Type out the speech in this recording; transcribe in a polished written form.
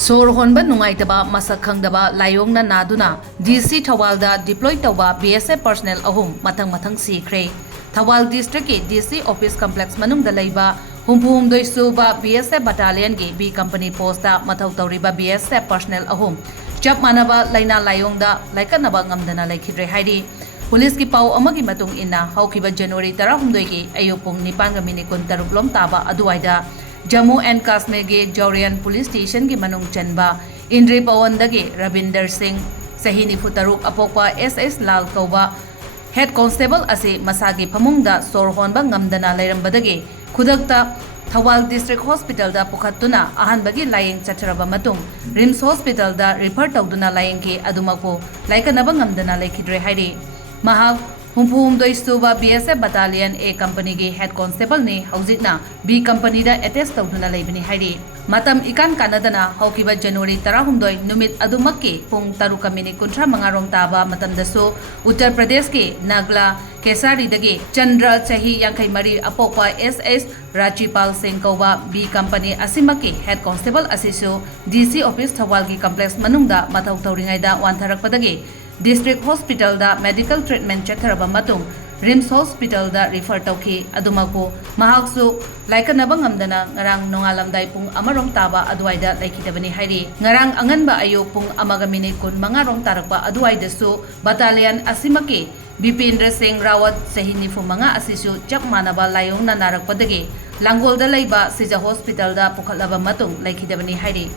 Sor honba nungaitaba Masak Khangdaba Laiwongna Naduna DC Touba deploy Touba BSF personnel ahum Mathang Sikhre Thoubal district ke DC office complex manungda laiba humdoi suba BSF battalion ge B company posta mathau tauriba BSF personnel ahum chap manaba laina Laiwongda laikanaba ngamdana laikhidre haidi Police ki pau amagi matung ina haukiba January 13 ge ayupung 9:36 lom taba aduaida Jammu and Kashmir ge Jaurian Police Station ki manung chanba Indri Pawanda ge Rabinder Singh Sahini Futaruk apokpa SS Lal Touba Head Constable ase Masagi phamungda sor honba ngamdana lairambadage khudakta Thoubal District Hospital da pukhatuna ahanbagi layeng chatharaba matung Rims Hospital da refer tawduna layeng ke adumako laikanaba ngamdana laikhidre hairi mahak humdoi suba BSF battalion A company ge head constable ne haujikna B company da attest tawduna laibani hairi matam ikan kanadana haukiba January 13 numit adumakke pung 3:35 rom taba matam daso Uttar Pradesh ke Nagla Kesari dage Chandra chahi yankai mari apokpa SS Rajipal Singh Kauba B company asimake head constable asiso DC office Thoubal gi complex manungda mathau tauringai da wantharakpadage District Hospital da medical treatment chatharaba matung Rims Hospital da refer tauki adumako mahaksu laikanaba ngamdana ngarang nongalamdai pung amarom taba aduaida laikhidabani hairi ngarang anganba ayo pung amaga minute kun mangarong tarakpa aduaida su battalion asimake Bipindra Singh Rawat sahini fu manga asisu chak manaba Laiwongna narakpadage Langolda laiba Sija Hospital da pukhatlaba matung laikhidabani hairi